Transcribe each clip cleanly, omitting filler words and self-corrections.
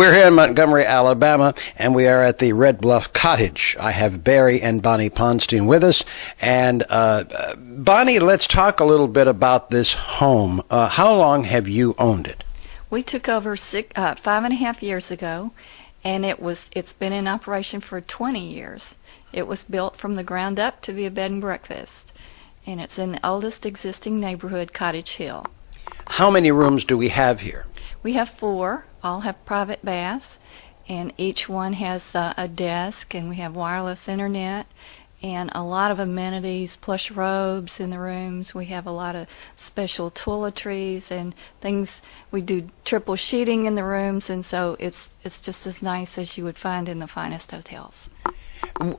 We're here in Montgomery, Alabama, and we are at the Red Bluff Cottage. I have Barry and Bonnie Ponstein with us. And Bonnie, let's talk a little bit about this home. How long have you owned it? We took over 5.5 years ago, and it's been in operation for 20 years. It was built from the ground up to be a bed and breakfast, and it's in the oldest existing neighborhood, Cottage Hill. How many rooms do we have here? We have 4, all have private baths, and each one has a desk, and we have wireless internet and a lot of amenities, plush robes in the rooms. We have a lot of special toiletries and things. We do triple sheeting in the rooms, and so it's just as nice as you would find in the finest hotels.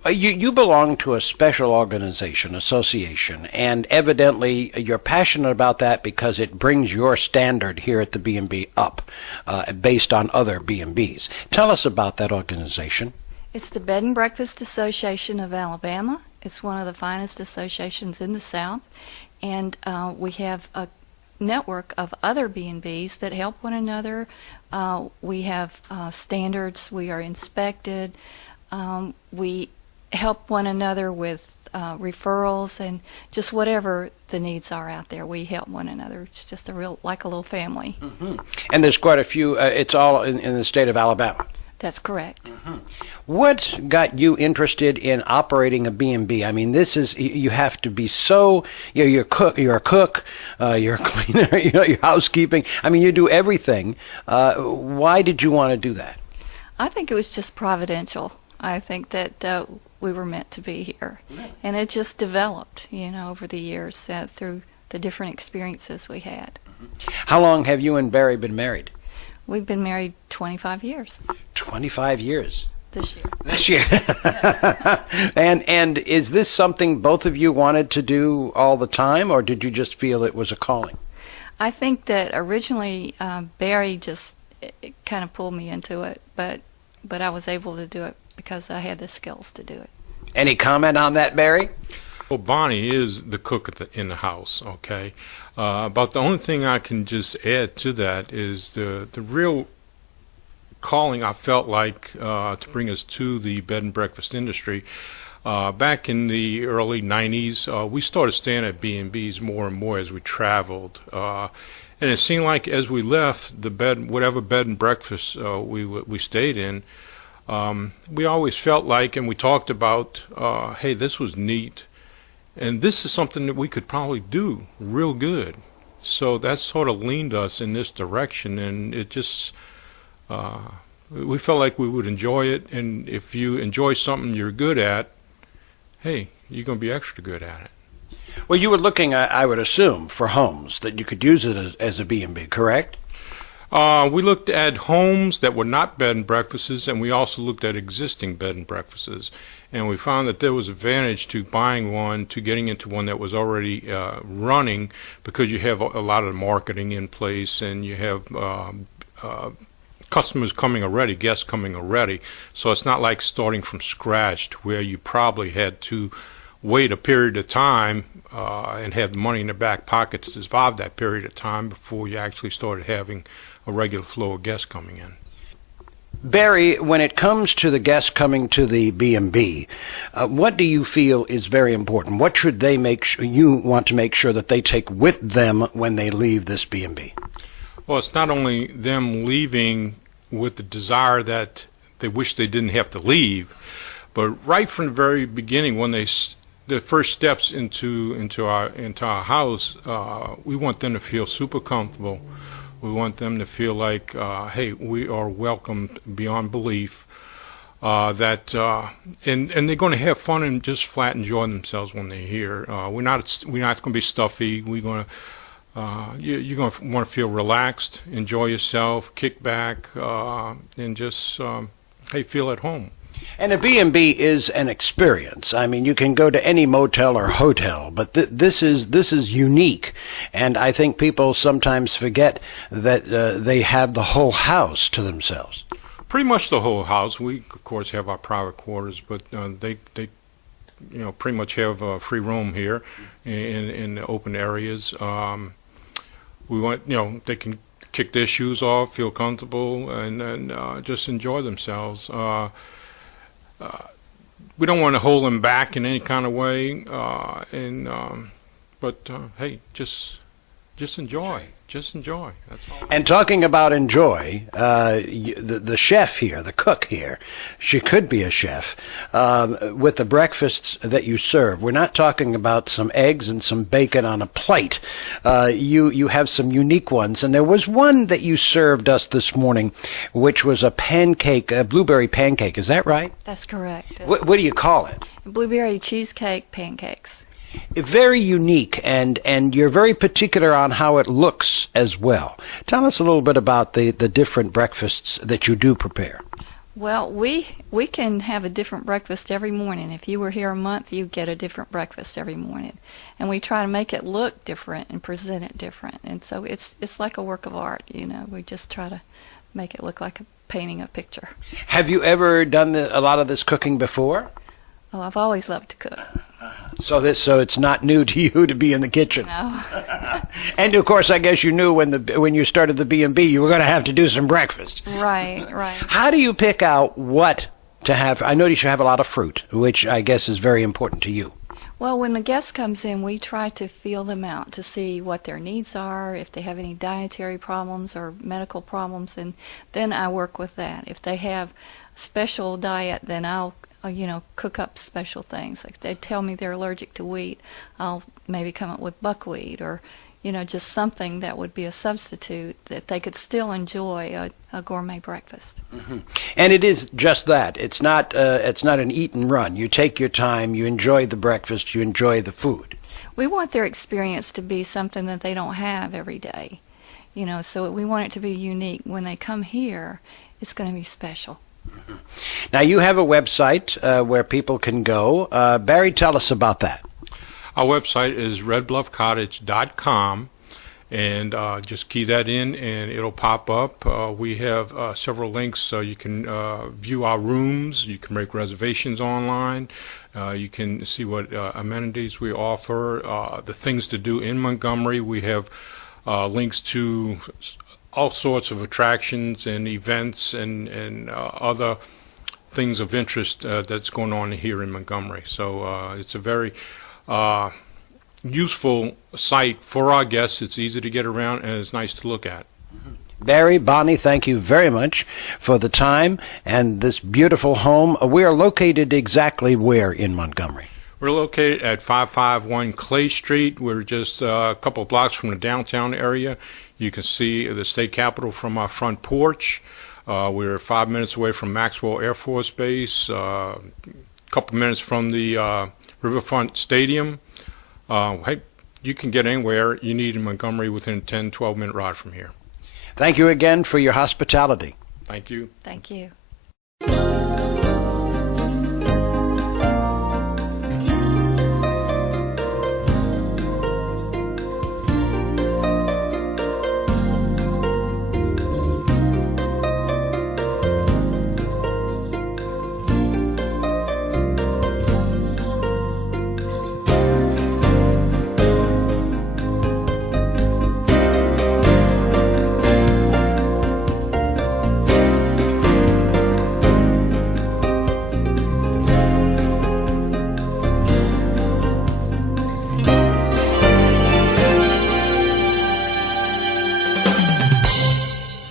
You belong to a special organization, association, and evidently you're passionate about that because it brings your standard here at the B&B up based on other B&Bs. Tell us about that organization. It's the Bed and Breakfast Association of Alabama. It's one of the finest associations in the South, and we have a network of other B&Bs that help one another. We have standards. We are inspected. We help one another with referrals and just whatever the needs are out there. We help one another. It's just like a little family. Mm-hmm. And there's quite a few. It's all in the state of Alabama. That's correct. Mm-hmm. What got you interested in operating a B&B? I mean, you have to be so, you're a cook, you're a cleaner, your housekeeping. I mean, you do everything. Why did you want to do that? I think it was just providential. I think that we were meant to be here. And it just developed, over the years through the different experiences we had. How long have you and Barry been married? We've been married 25 years. 25 years. This year. This year. And is this something both of you wanted to do all the time, or did you just feel it was a calling? I think that originally Barry just kind of pulled me into it, but I was able to do it because I had the skills to do it. Any comment on that, Barry? Well, Bonnie is the cook in the house, okay? But the only thing I can just add to that is the real calling I felt like to bring us to the bed and breakfast industry. Back in the early 90s, we started staying at B&Bs more and more as we traveled. And it seemed like as we left whatever bed and breakfast we stayed in, we always felt like, and we talked about, hey, this was neat. And this is something that we could probably do real good. So that sort of leaned us in this direction, and it just, we felt like we would enjoy it. And if you enjoy something you're good at, hey, you're going to be extra good at it. Well, you were looking, I would assume, for homes that you could use it as a B&B, correct? We looked at homes that were not bed and breakfasts, and we also looked at existing bed and breakfasts. And we found that there was advantage to buying one, to getting into one that was already running, because you have a lot of marketing in place, and you have customers coming already, guests coming already. So it's not like starting from scratch, to where you probably had to wait a period of time and have money in the back pocket to survive that period of time before you actually started having a regular flow of guests coming in. Barry, when it comes to the guests coming to the B&B, what do you feel is very important? What should they you want to make sure that they take with them when they leave this B&B? Well, it's not only them leaving with the desire that they wish they didn't have to leave, but right from the very beginning, when the first steps into our house, we want them to feel super comfortable. We want them to feel like, hey, we are welcomed beyond belief. And they're going to have fun and just flat enjoy themselves when they're here. We're not going to be stuffy. We're going to you're going to want to feel relaxed, enjoy yourself, kick back, and just hey, feel at home. And a B&B is an experience. I mean, you can go to any motel or hotel, but this is unique. And I think people sometimes forget that they have the whole house to themselves. Pretty much the whole house. We, of course, have our private quarters, but they pretty much have free room here in the open areas. We want, they can kick their shoes off, feel comfortable, and just enjoy themselves. We don't want to hold them back in any kind of way, but hey, just enjoy. Just enjoy. That's all. And talking about enjoy, the chef here, the cook here, she could be a chef, with the breakfasts that you serve. We're not talking about some eggs and some bacon on a plate. You have some unique ones, and there was one that you served us this morning, which was a pancake, a blueberry pancake. Is that right? That's correct. What do you call it? Blueberry cheesecake pancakes. Very unique, and you're very particular on how it looks as well. Tell us a little bit about the different breakfasts that you do prepare. Well, we can have a different breakfast every morning. If you were here a month, you get a different breakfast every morning. And we try to make it look different and present it different. And so it's like a work of art, you know. We just try to make it look like painting a picture. Have you ever done a lot of this cooking before? Oh, I've always loved to cook. So it's not new to you to be in the kitchen. No. And of course, I guess you knew when you started the B&B, you were going to have to do some breakfast. Right. How do you pick out what to have? I notice you have a lot of fruit, which I guess is very important to you. Well, when the guest comes in, we try to feel them out to see what their needs are, if they have any dietary problems or medical problems, and then I work with that. If they have special diet, then I'll cook up special things. Like they tell me they're allergic to wheat, I'll maybe come up with buckwheat or, just something that would be a substitute that they could still enjoy a gourmet breakfast. Mm-hmm. And it is just that. It's not an eat and run. You take your time, you enjoy the breakfast, you enjoy the food. We want their experience to be something that they don't have every day. So we want it to be unique. When they come here, it's going to be special. Mm-hmm. Now, you have a website where people can go. Barry, tell us about that. Our website is redbluffcottage.com, and just key that in, and it'll pop up. We have several links, so you can view our rooms. You can make reservations online. You can see what amenities we offer, the things to do in Montgomery. We have links to all sorts of attractions and events and other things of interest that's going on here in Montgomery. So it's a very useful site for our guests. It's easy to get around and it's nice to look at. Barry, Bonnie, thank you very much for the time and this beautiful home. We are located exactly where in Montgomery? We're located at 551 Clay Street. We're just a couple of blocks from the downtown area. You can see the state capitol from our front porch. We're 5 minutes away from Maxwell Air Force Base, a couple minutes from the Riverfront Stadium. Hey, you can get anywhere you need in Montgomery within a 10, 12-minute ride from here. Thank you again for your hospitality. Thank you. Thank you.